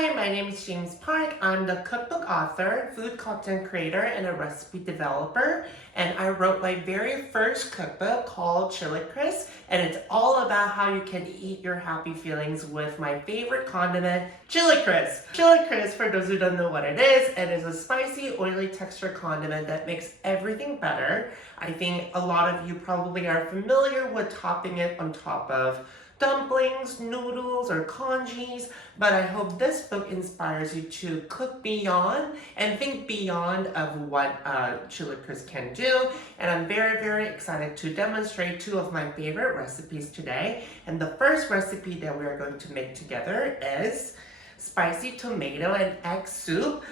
Hi, my name is James Park. I'm the cookbook author, food content creator, and a recipe developer. And I wrote my very first cookbook called Chili Crisp, and it's all about how you can eat your happy feelings with my favorite condiment, chili crisp. Chili crisp, for those who don't know what it is a spicy, oily texture condiment that makes everything better. I think a lot of you probably are familiar with topping it on top of dumplings, noodles, or congis, but I hope this book inspires you to cook beyond and think beyond of what chili crisp can do. And I'm very excited to demonstrate two of my favorite recipes today. And the first recipe that we are going to make together is spicy tomato and egg soup.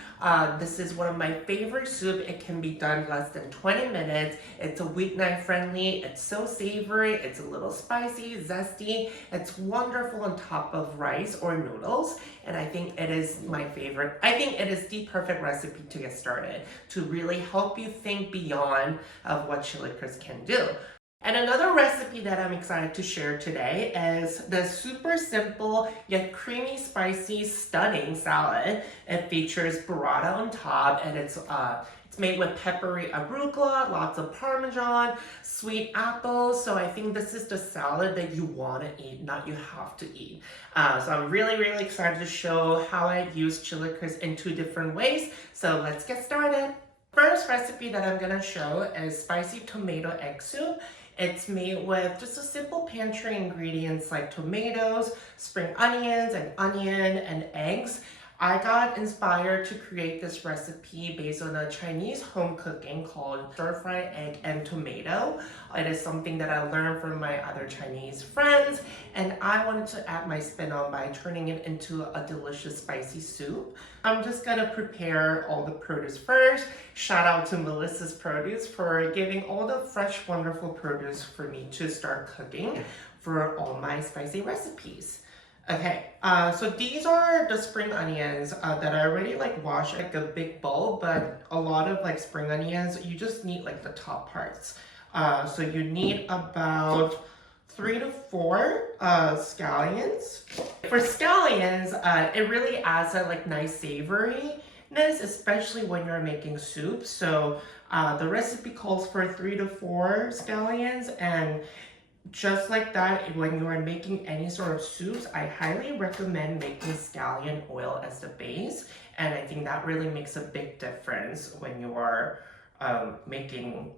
This is one of my favorite soup. It can be done less than 20 minutes. It's a weeknight friendly. It's so savory. It's a little spicy, zesty. It's wonderful on top of rice or noodles. And I think it is my favorite. I think it is the perfect recipe to get started, to really help you think beyond of what chili crisp can do. And another recipe that I'm excited to share today is the super simple yet creamy, spicy, stunning salad. It features burrata on top, and it's made with peppery arugula, lots of parmesan, sweet apples. So I think this is the salad that you want to eat, not you have to eat. So I'm really excited to show how I use chili crisp in two different ways. So let's get started. First recipe that I'm gonna show is spicy tomato egg soup. It's made with just a simple pantry ingredients like tomatoes, spring onions, and eggs. I got inspired to create this recipe based on a Chinese home cooking called stir-fry egg and tomato. It is something that I learned from my other Chinese friends, and I wanted to add my spin on by turning it into a delicious spicy soup. I'm just gonna prepare all the produce first. Shout out to Melissa's Produce for giving all the fresh, wonderful produce for me to start cooking for all my spicy recipes. Okay, so these are the spring onions that I already washed like a big bowl, but a lot of spring onions, you just need the top parts. So you need about 3 to 4 scallions. For scallions, it really adds that nice savoriness, especially when you're making soup. So the recipe calls for 3 to 4 scallions, and just like that, when you are making any sort of soups, I highly recommend making scallion oil as the base. And I think that really makes a big difference when you are making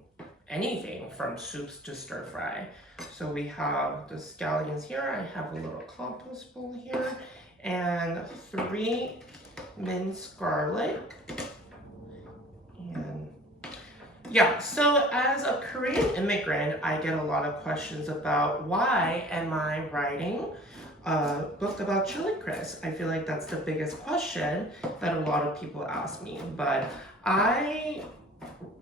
anything from soups to stir fry. So we have the scallions here. I have a little compost bowl here and 3 minced garlic. And yeah, so as a Korean immigrant, I get a lot of questions about why am I writing a book about chili crisp? I feel like that's the biggest question that a lot of people ask me. But I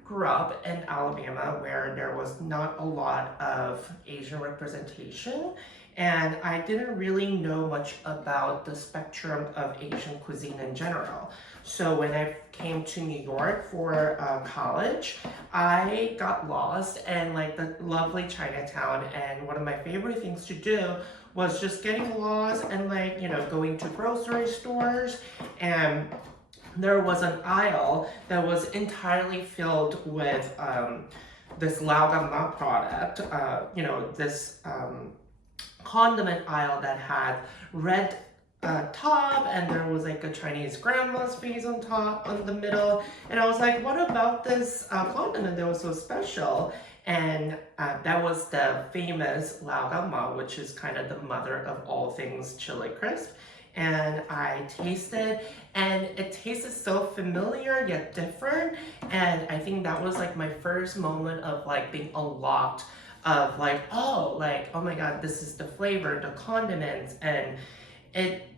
grew up in Alabama where there was not a lot of Asian representation, and I didn't really know much about the spectrum of Asian cuisine in general. So when I came to New York for college, I got lost in the lovely Chinatown, and one of my favorite things to do was just getting lost and going to grocery stores, and there was an aisle that was entirely filled with this laogama product, this condiment aisle that had red top, and there was a Chinese grandma's face on top, on the middle, and I was like, what about this condiment that was so special? And that was the famous laogama, which is kind of the mother of all things chili crisp. And I tasted, and it tasted so familiar yet different, and I think that was my first moment of being unlocked of oh my god, this is the flavor, the condiments, and it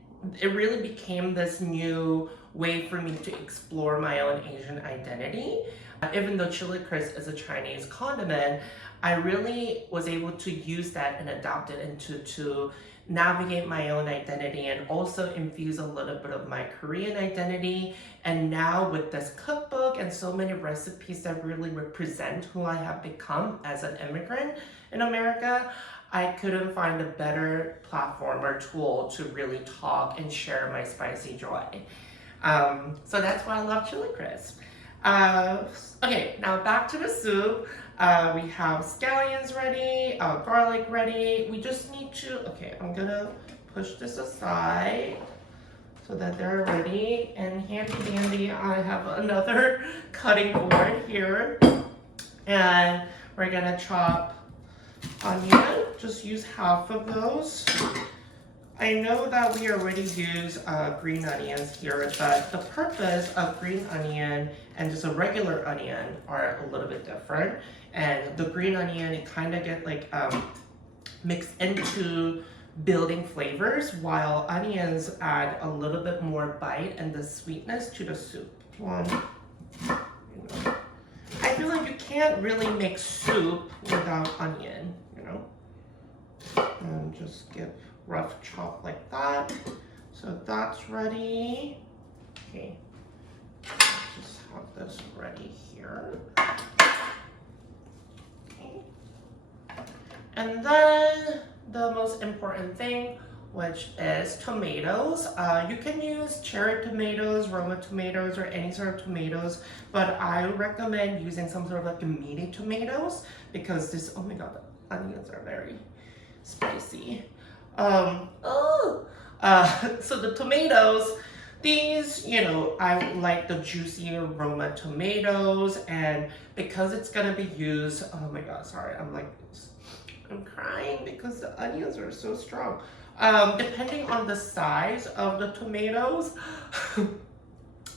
really became this new way for me to explore my own Asian identity. Even though chili crisp is a Chinese condiment, I really was able to use that and adapt it into to navigate my own identity and also infuse a little bit of my Korean identity. And now with this cookbook and so many recipes that really represent who I have become as an immigrant in America, I couldn't find a better platform or tool to really talk and share my spicy joy. So that's why I love Chili Crisp. Okay, now back to the soup. We have scallions ready, garlic ready. We just need to, okay, I'm gonna push this aside so that they're ready. And handy dandy, I have another cutting board here. And we're gonna chop onion, just use half of those. I know that we already use green onions here, but the purpose of green onion and just a regular onion are a little bit different. And the green onion, it kind of get like mixed into building flavors, while onions add a little bit more bite and the sweetness to the soup. I feel like you can't really make soup without onion, you know? And just give rough chop like that. So that's ready. Okay, just have this ready here. Okay. And then the most important thing, which is tomatoes. You can use cherry tomatoes, Roma tomatoes, or any sort of tomatoes, but I recommend using some sort of like a meaty tomatoes because this, oh my god, the onions are very spicy. So the tomatoes, these, you know, I like the juicy Roma tomatoes, and because it's gonna be used, oh my god, sorry, I'm crying because the onions are so strong. Depending on the size of the tomatoes,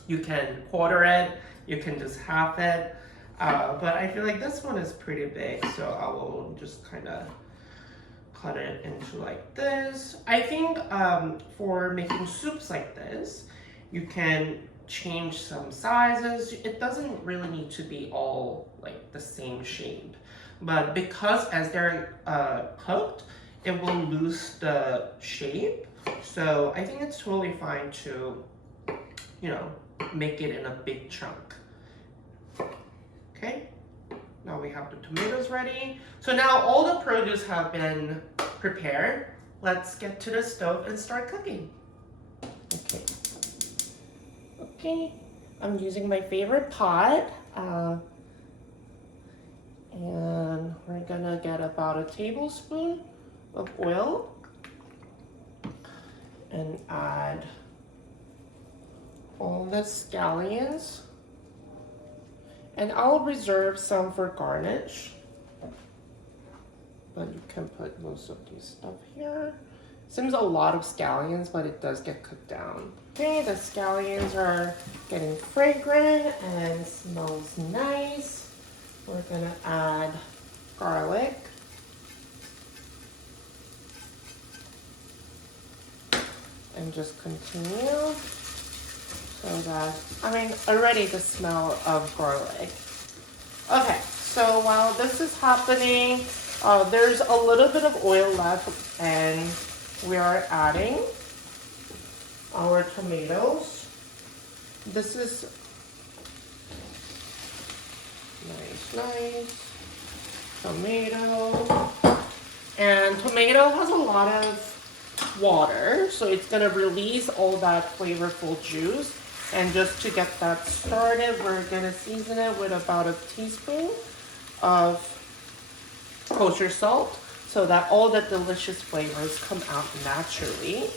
you can quarter it, you can just half it, but I feel like this one is pretty big, so I will just kind of cut it into like this. I think for making soups like this, you can change some sizes. It doesn't really need to be all like the same shape, but because as they're cooked, it will lose the shape. So I think it's totally fine to, you know, make it in a big chunk. Okay, now we have the tomatoes ready. So now all the produce have been prepared. Let's get to the stove and start cooking. Okay. Okay, I'm using my favorite pot. And we're gonna get about a tablespoon of oil and add all the scallions, and I'll reserve some for garnish, but you can put most of this stuff here. Seems a lot of scallions, but it does get cooked down. Okay, the scallions are getting fragrant and smells nice. We're gonna add garlic. And just continue so that, I mean, already the smell of garlic. Okay, so while this is happening, there's a little bit of oil left, and we are adding our tomatoes. This is nice tomato, and tomato has a lot of water, so it's gonna release all that flavorful juice. And just to get that started, we're gonna season it with about a teaspoon of kosher salt so that all the delicious flavors come out naturally.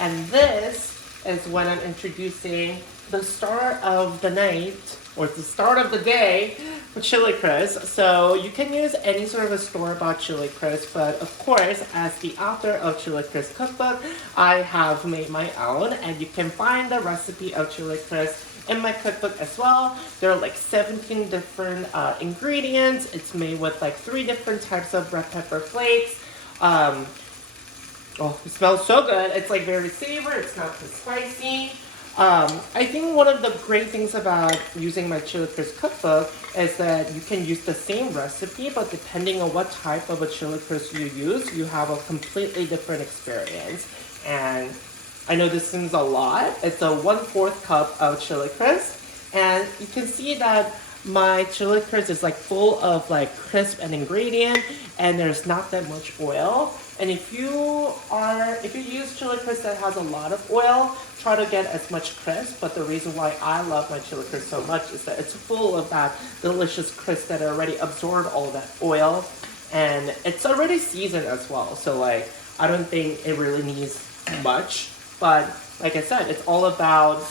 And this is when I'm introducing the start of the night, or the start of the day, for chili crisp. So you can use any sort of a store-bought chili crisp, but of course, as the author of Chili Crisp Cookbook, I have made my own, and you can find the recipe of chili crisp in my cookbook as well. There are like 17 different ingredients. It's made with like 3 different types of red pepper flakes. Oh, it smells so good. It's like very savory. It's not too spicy. I think one of the great things about using my Chili Crisp cookbook is that you can use the same recipe, but depending on what type of a chili crisp you use, you have a completely different experience. And I know this seems a lot. It's a 1/4 cup of chili crisp, and you can see that my chili crisp is like full of like crisp and ingredient, and there's not that much oil. And if you use chili crisp that has a lot of oil, try to get as much crisp. But the reason why I love my chili crisp so much is that it's full of that delicious crisp that already absorbed all that oil, and it's already seasoned as well. So like I don't think it really needs much. But like I said, it's all about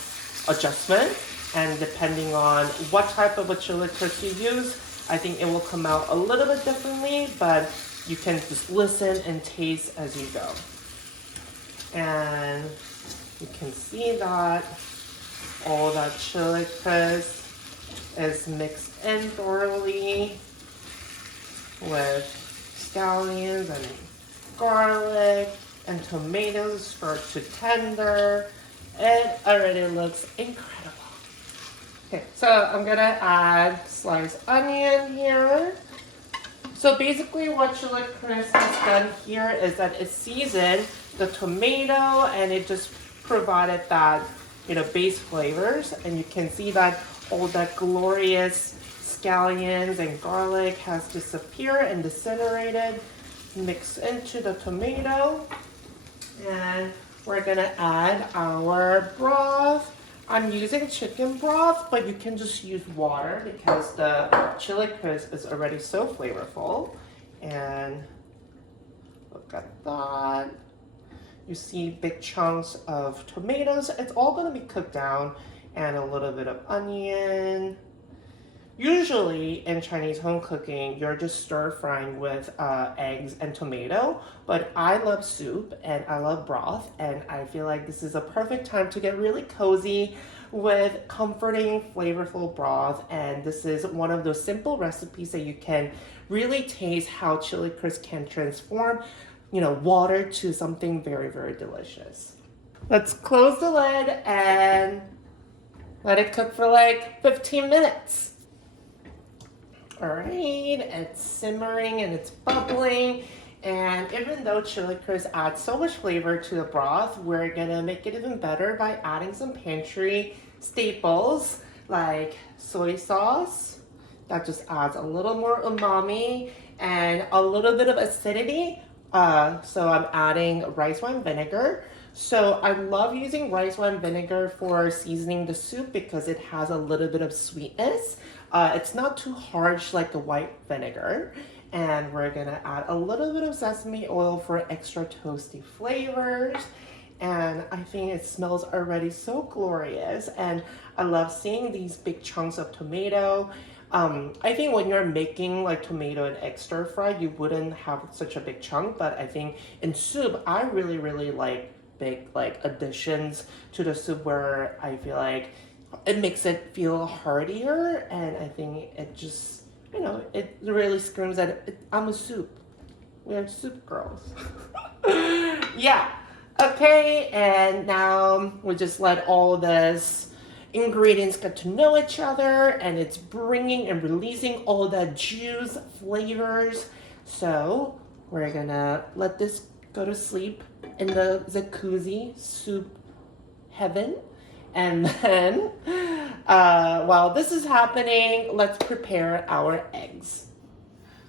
adjustment, and depending on what type of a chili crisp you use, I think it will come out a little bit differently, but you can just listen and taste as you go. And you can see that all that chili crisp is mixed in thoroughly with scallions and garlic and tomatoes for it to tender. It already looks incredible. Okay, so I'm gonna add sliced onion here. So basically what chili crisp has done here is that it seasoned the tomato and it just provided that, base flavors. And you can see that all that glorious scallions and garlic has disappeared and disintegrated, mixed into the tomato. And we're gonna add our broth. I'm using chicken broth, but you can just use water because the chili crisp is already so flavorful. And look at that. You see big chunks of tomatoes. It's all gonna be cooked down, and a little bit of onion. Usually in Chinese home cooking, you're just stir frying with eggs and tomato, but I love soup and I love broth, and I feel like this is a perfect time to get really cozy with comforting, flavorful broth. And this is one of those simple recipes that you can really taste how chili crisp can transform, water to something very, very delicious. Let's close the lid and let it cook for like 15 minutes. All right, it's simmering and it's bubbling. And even though chili crisp adds so much flavor to the broth, we're gonna make it even better by adding some pantry staples like soy sauce. That just adds a little more umami and a little bit of acidity. So I'm adding rice wine vinegar. So I love using rice wine vinegar for seasoning the soup because it has a little bit of sweetness. It's not too harsh like the white vinegar. And we're gonna add a little bit of sesame oil for extra toasty flavors. And I think it smells already so glorious. And I love seeing these big chunks of tomato. I think when you're making like tomato and egg stir fry, you wouldn't have such a big chunk. But I think in soup, I really, really like big additions to the soup where I feel like it makes it feel heartier. And I think it just, it really screams that I'm a soup. We're soup girls. Yeah. Okay, and now we just let all this ingredients get to know each other, and it's bringing and releasing all that juice, flavors. So we're gonna let this go to sleep in the jacuzzi soup heaven. And then while this is happening, let's prepare our eggs.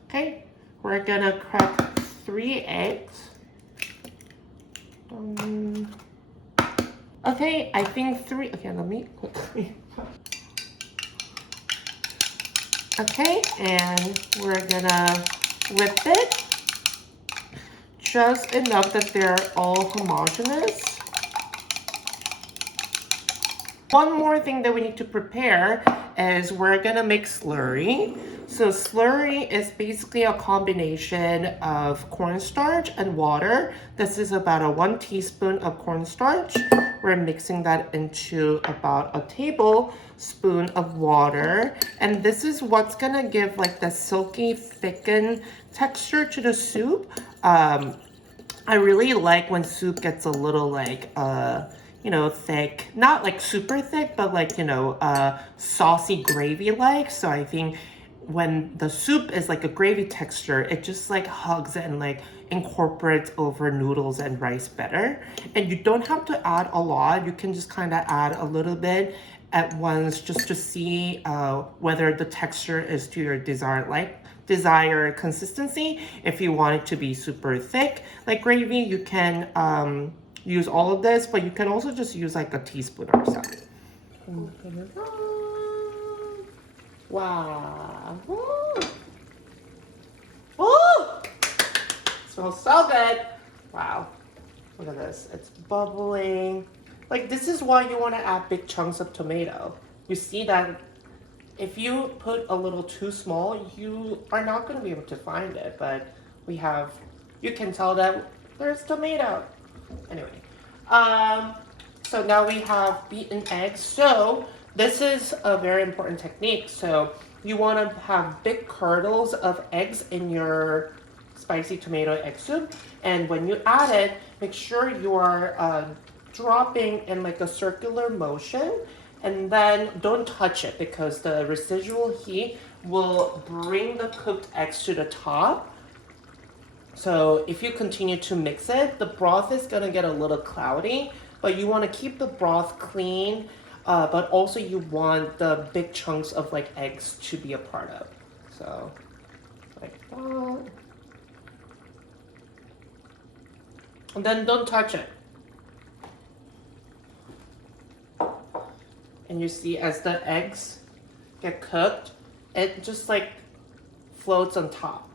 Okay, we're gonna crack 3 eggs. Okay, I think 3. Okay, let me quickly. Okay, and we're gonna whip it just enough that they're all homogeneous. One more thing that we need to prepare is we're gonna make slurry. So slurry is basically a combination of cornstarch and water. This is about 1 teaspoon of cornstarch. We're mixing that into about 1 tablespoon of water. And this is what's gonna give like the silky, thickened texture to the soup. I really like when soup gets a little like, thick, not like super thick, but like, saucy gravy-like. So I think when the soup is like a gravy texture, it just like hugs and like incorporates over noodles and rice better. And you don't have to add a lot. You can just kind of add a little bit at once just to see whether the texture is to your desired consistency. If you want it to be super thick like gravy, you can use all of this, but you can also just use like a teaspoon or so. Wow. Woo. Woo. Smells so good. Wow. Look at this. It's bubbling. Like, this is why you want to add big chunks of tomato. You see that if you put a little too small, you are not going to be able to find it. But we have, you can tell that there's tomato. Anyway. So now we have beaten eggs. So this is a very important technique. So you want to have big curdles of eggs in your spicy tomato egg soup. And when you add it, make sure you are dropping in like a circular motion. And then don't touch it because the residual heat will bring the cooked eggs to the top. So if you continue to mix it, the broth is going to get a little cloudy, but you want to keep the broth clean, but also you want the big chunks of like eggs to be a part of. So like that. And then don't touch it. And you see as the eggs get cooked, it just like floats on top.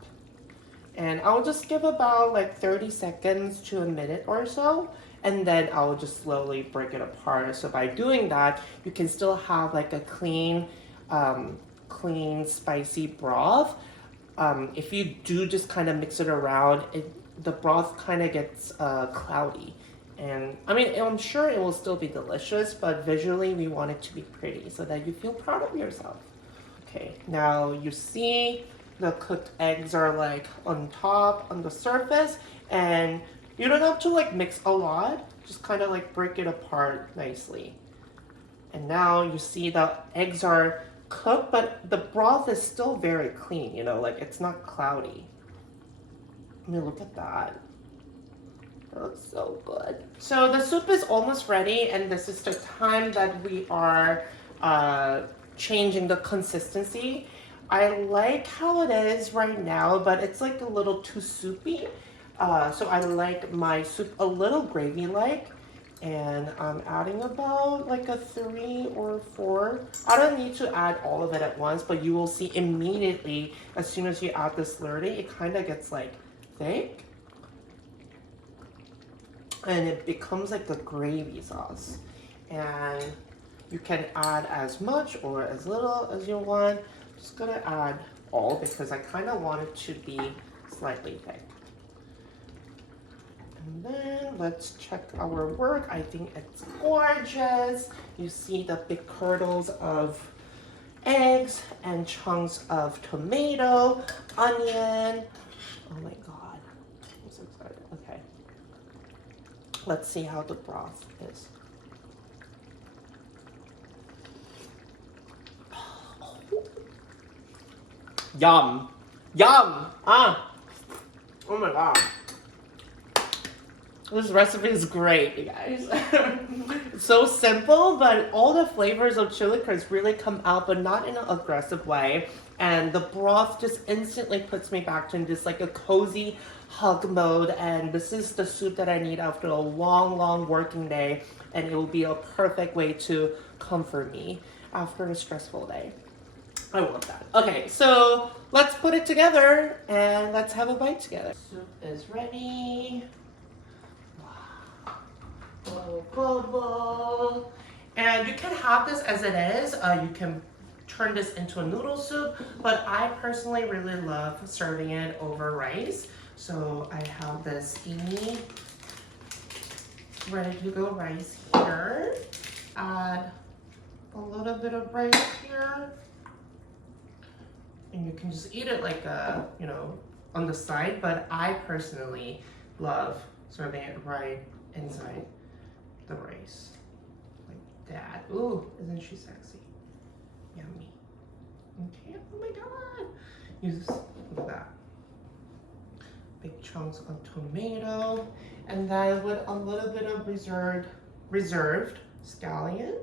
And I'll just give about like 30 seconds to a minute or so, and then I'll just slowly break it apart. So by doing that, you can still have like a clean, spicy broth. If you do just kind of mix it around, the broth kind of gets cloudy. And I mean, I'm sure it will still be delicious, but visually we want it to be pretty so that you feel proud of yourself. Okay, now you see the cooked eggs are like on top, on the surface, and you don't have to like mix a lot, just kind of like break it apart nicely. And now you see the eggs are cooked, but the broth is still very clean, you know, like it's not cloudy. I mean, look at that. It looks so good. So the soup is almost ready, and this is the time that we are changing the consistency. I like how it is right now, but it's like a little too soupy. So I like my soup a little gravy-like, and I'm adding about like a 3 or 4. I don't need to add all of it at once, but you will see immediately as soon as you add the slurry, it kind of gets like thick. And it becomes like a gravy sauce. And you can add as much or as little as you want. Just gonna add all because I kind of want it to be slightly thick. And then let's check our work. I think it's gorgeous. You see the big curdles of eggs and chunks of tomato, onion. Oh my God, I'm so excited. Okay, let's see how the broth is. Yum, yum, ah, oh my God. This recipe is great, you guys. It's so simple, but all the flavors of chili crisp really come out, but not in an aggressive way. And the broth just instantly puts me back to just like a cozy hug mode. And this is the soup that I need after a long, long working day. And it will be a perfect way to comfort me after a stressful day. I love that. Okay, so let's put it together and let's have a bite together. Soup is ready. Wow. Bubble, bubble. And you can have this as it is. You can turn this into a noodle soup, but I personally really love serving it over rice. So I have this steamy, ready to go rice here. Add a little bit of rice here. And you can just eat it like a, you know, on the side, but I personally love serving it right inside the rice. Like that. Ooh, isn't she sexy? Yummy. Okay, oh my god. Use, look at that. Big chunks of tomato. And then with a little bit of reserved scallion.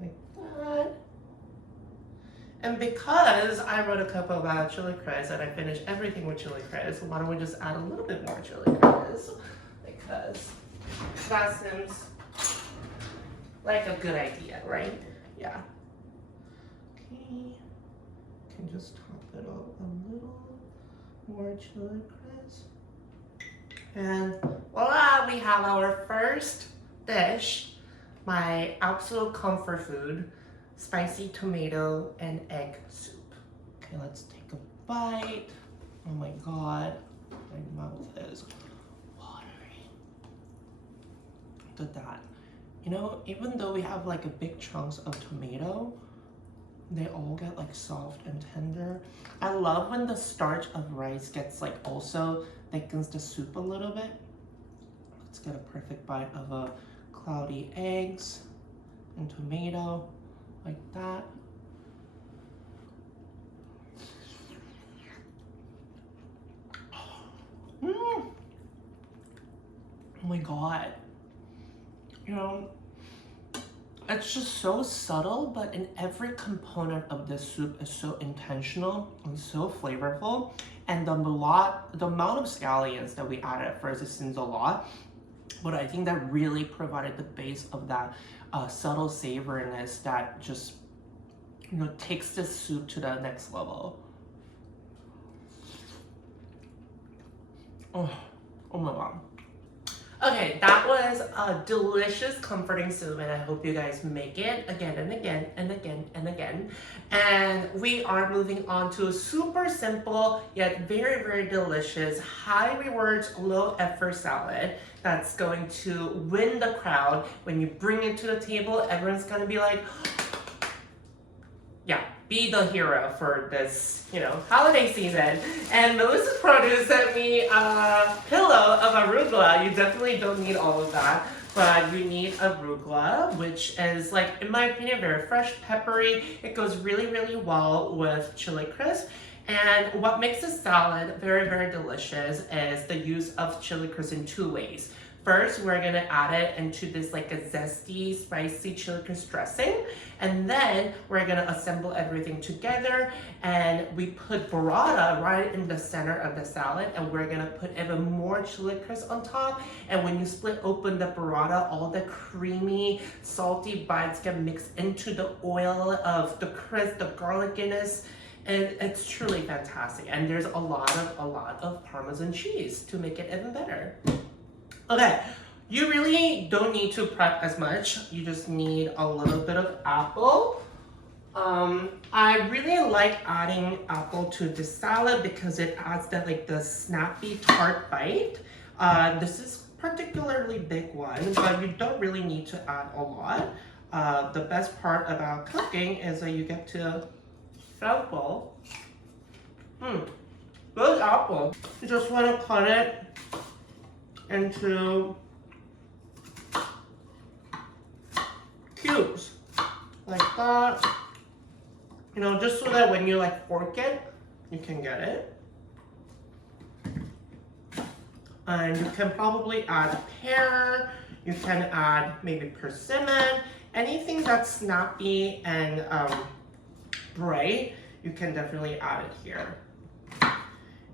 Like that. And because I wrote a couple about chili crisp and I finished everything with chili crisp, why don't we just add a little bit more chili crisp? Because that seems like a good idea, right? Yeah. Okay. Can just top it up a little more chili crisp. And voila, we have our first dish, my absolute comfort food, spicy tomato and egg soup. Okay, let's take a bite. Oh my god, my mouth is watering. Look at that. You know, even though we have like a big chunks of tomato, they all get like soft and tender. I love when the starch of rice gets like also thickens the soup a little bit. Let's get a perfect bite of a cloudy eggs and tomato. Like that. Oh my god. You know, it's just so subtle, but in every component of this soup is so intentional and so flavorful. And the amount of scallions that we added at first, it seems a lot, but I think that really provided the base of that subtle savoriness that just, you know, takes this soup to the next level. Oh my god. Okay, that was a delicious, comforting soup, and I hope you guys make it again and again and again and again. And we are moving on to a super simple, yet very, very delicious, high rewards, low effort salad that's going to win the crowd. When you bring it to the table, everyone's gonna be like, yeah, be the hero for this, you know, holiday season. And Melissa's Produce sent me a pillow of arugula. You definitely don't need all of that, but you need arugula, which is like, in my opinion, very fresh, peppery. It goes really, really well with chili crisp. And what makes this salad very, very delicious is the use of chili crisp in two ways. First, we're gonna add it into this like a zesty, spicy chili crisp dressing. And then we're gonna assemble everything together and we put burrata right in the center of the salad and we're gonna put even more chili crisp on top. And when you split open the burrata, all the creamy, salty bites get mixed into the oil of the crisp, the garlickiness. And it's truly fantastic. And there's a lot of Parmesan cheese to make it even better. Okay, you really don't need to prep as much. You just need a little bit of apple. I really like adding apple to the salad because it adds that like the snappy tart bite. This is particularly big one, but you don't really need to add a lot. The best part about cooking is that you get to sample. Good apple. You just want to cut it into cubes like that, you know, just so that when you like fork it, you can get it. And you can probably add pear, you can add maybe persimmon, anything that's snappy and bright, you can definitely add it here.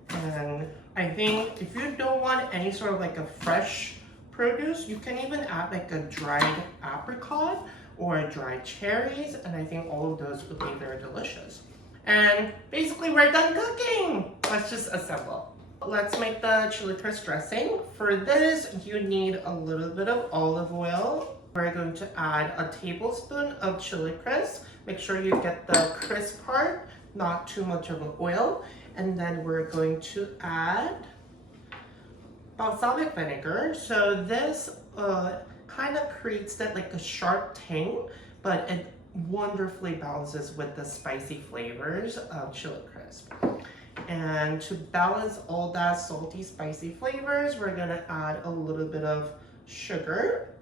And I think if you don't want any sort of like a fresh produce, you can even add like a dried apricot or dried cherries, and I think all of those would be very delicious. And basically we're done cooking. Let's just assemble. Let's make the chili crisp dressing. For this, you need a little bit of olive oil. We're going to add a tablespoon of chili crisp. Make sure you get the crisp part, not too much of an oil. And then we're going to add balsamic vinegar. So this kind of creates that like a sharp tang, but it wonderfully balances with the spicy flavors of chili crisp. And to balance all that salty, spicy flavors, we're gonna add a little bit of sugar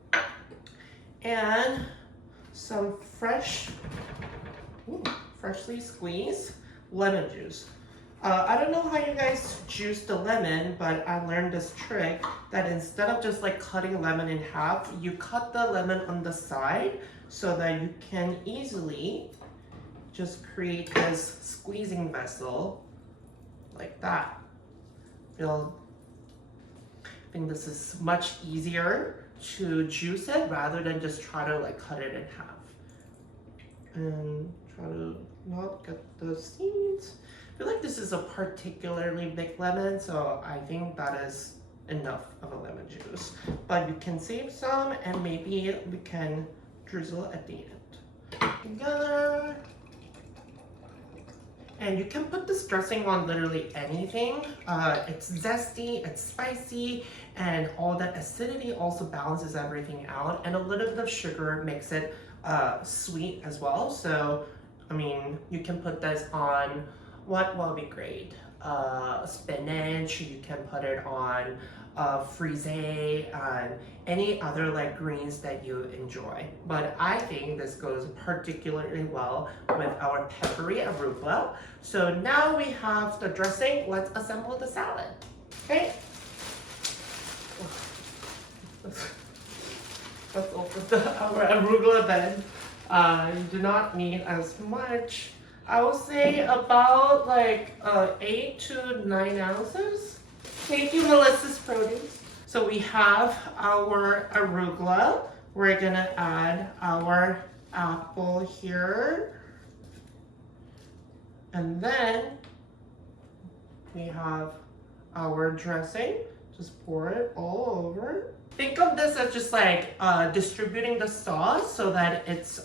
and some fresh freshly squeezed lemon juice. I don't know how you guys juice the lemon, but I learned this trick that instead of just like cutting lemon in half, you cut the lemon on the side so that you can easily just create this squeezing vessel like that. I think this is much easier to juice it rather than just try to like cut it in half. And try to not get the seeds. I feel like this is a particularly big lemon, so I think that is enough of a lemon juice. But you can save some and maybe we can drizzle at the end. Together. And you can put this dressing on literally anything. It's zesty, it's spicy, and all that acidity also balances everything out. And a little bit of sugar makes it sweet as well. So, I mean, you can put this on what will be great? Spinach, you can put it on frisee, and any other like greens that you enjoy. But I think this goes particularly well with our peppery arugula. So now we have the dressing, let's assemble the salad. Okay. Let's open our arugula then. You do not need as much. I would say about like 8 to 9 ounces. Thank you, Melissa's Produce. So we have our arugula. We're gonna add our apple here. And then we have our dressing. Just pour it all over. Think of this as just like distributing the sauce so that it's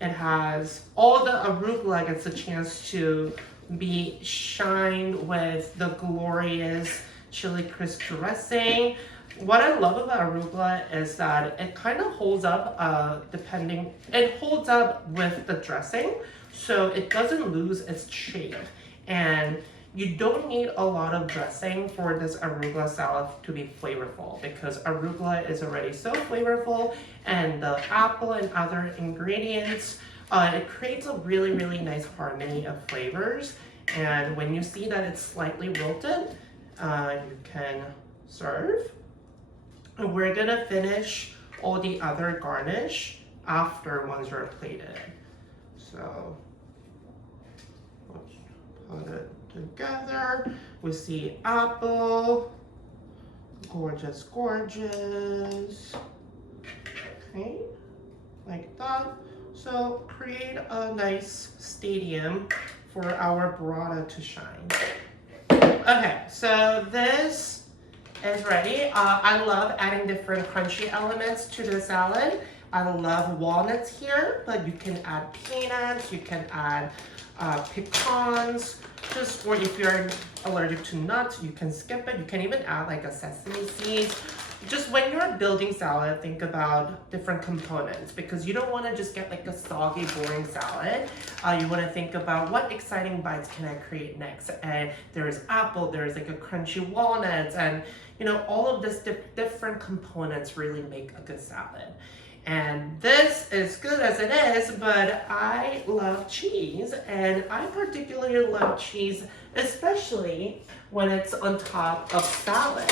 it has all the arugula gets a chance to be shined with the glorious chili crisp dressing. What I love about arugula is that it kind of holds up it holds up with the dressing, so it doesn't lose its shape. And you don't need a lot of dressing for this arugula salad to be flavorful because arugula is already so flavorful, and the apple and other ingredients, it creates a really, really nice harmony of flavors. And when you see that it's slightly wilted, you can serve. And we're gonna finish all the other garnish after once you're plated. So let's put it together. We see apple, gorgeous, gorgeous. Okay, like that. So create a nice stadium for our burrata to shine. Okay, so this is ready. I love adding different crunchy elements to the salad. I love walnuts here, but you can add peanuts, you can add pecans, just, or if you're allergic to nuts, you can skip it. You can even add like a sesame seed. Just when you're building salad, think about different components because you don't want to just get like a soggy, boring salad. You want to think about what exciting bites can I create next. And there is apple, there is like a crunchy walnuts, and you know, all of this different components really make a good salad. And this is good as it is, but I love cheese, and I particularly love cheese, especially when it's on top of salad.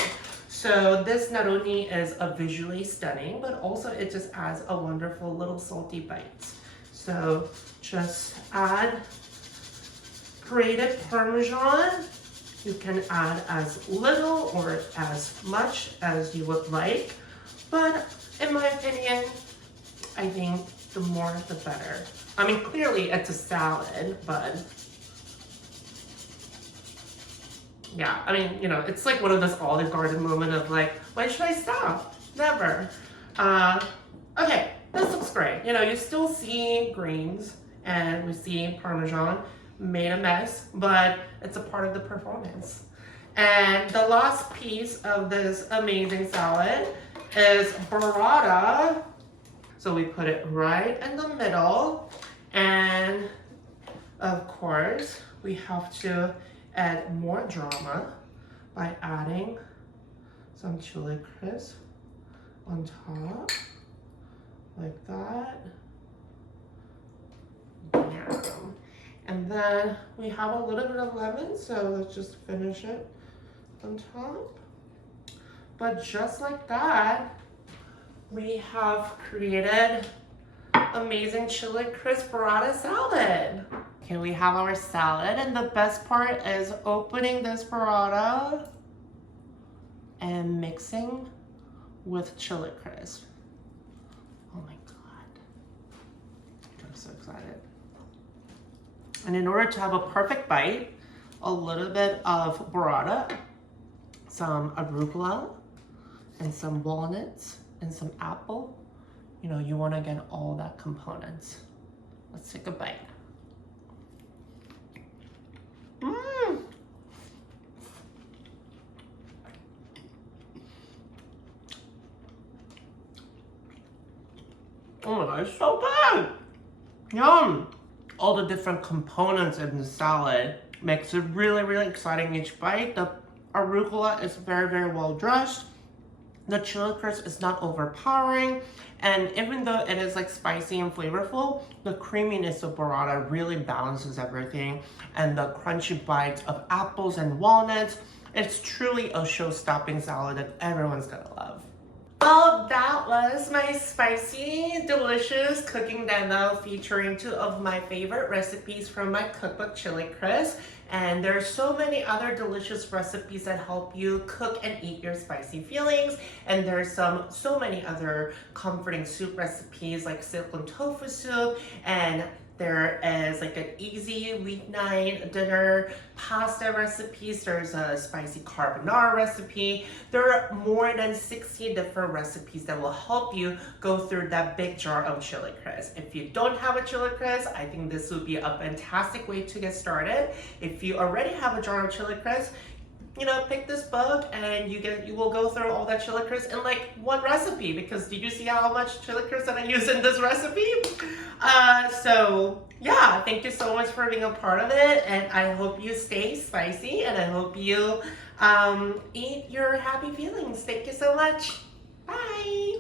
So this not only is a visually stunning, but also it just adds a wonderful little salty bite. So just add grated Parmesan. You can add as little or as much as you would like, but in my opinion, I think the more the better. I mean, clearly it's a salad, but yeah, I mean, you know, it's like one of those Olive Garden moment of like, when should I stop? Never. Okay, this looks great. You know, you still see greens and we see Parmesan made a mess, but it's a part of the performance. And the last piece of this amazing salad is burrata. So we put it right in the middle. And of course, we have to add more drama by adding some chili crisp on top, like that. Yum. And then we have a little bit of lemon, so let's just finish it on top. But just like that, we have created amazing chili crisp burrata salad. Okay, we have our salad, and the best part is opening this burrata and mixing with chili crisp. Oh my God, I'm so excited. And in order to have a perfect bite, a little bit of burrata, some arugula, and some walnuts, and some apple. You know, you want to get all that components. Let's take a bite. Mmm! Oh my God, it's so good! Yum! All the different components in the salad makes it really, really exciting each bite. The arugula is very, very well dressed. The chili crisp is not overpowering, and even though it is like spicy and flavorful, the creaminess of burrata really balances everything, and the crunchy bites of apples and walnuts. It's truly a show-stopping salad that everyone's gonna love. Well, that was my spicy, delicious cooking demo featuring 2 of my favorite recipes from my cookbook, Chili Crisp. And there are so many other delicious recipes that help you cook and eat your spicy feelings. And there's so many other comforting soup recipes like silken tofu soup, and there is like an easy weeknight dinner pasta recipes. There's a spicy carbonara recipe. There are more than 60 different recipes that will help you go through that big jar of chili crisp. If you don't have a chili crisp, I think this would be a fantastic way to get started. If you already have a jar of chili crisp, you know, pick this book and you will go through all that chili crisp in like one recipe, because did you see how much chili crisp that I use in this recipe? So yeah, thank you so much for being a part of it, and I hope you stay spicy, and I hope you eat your happy feelings. Thank you so much. Bye.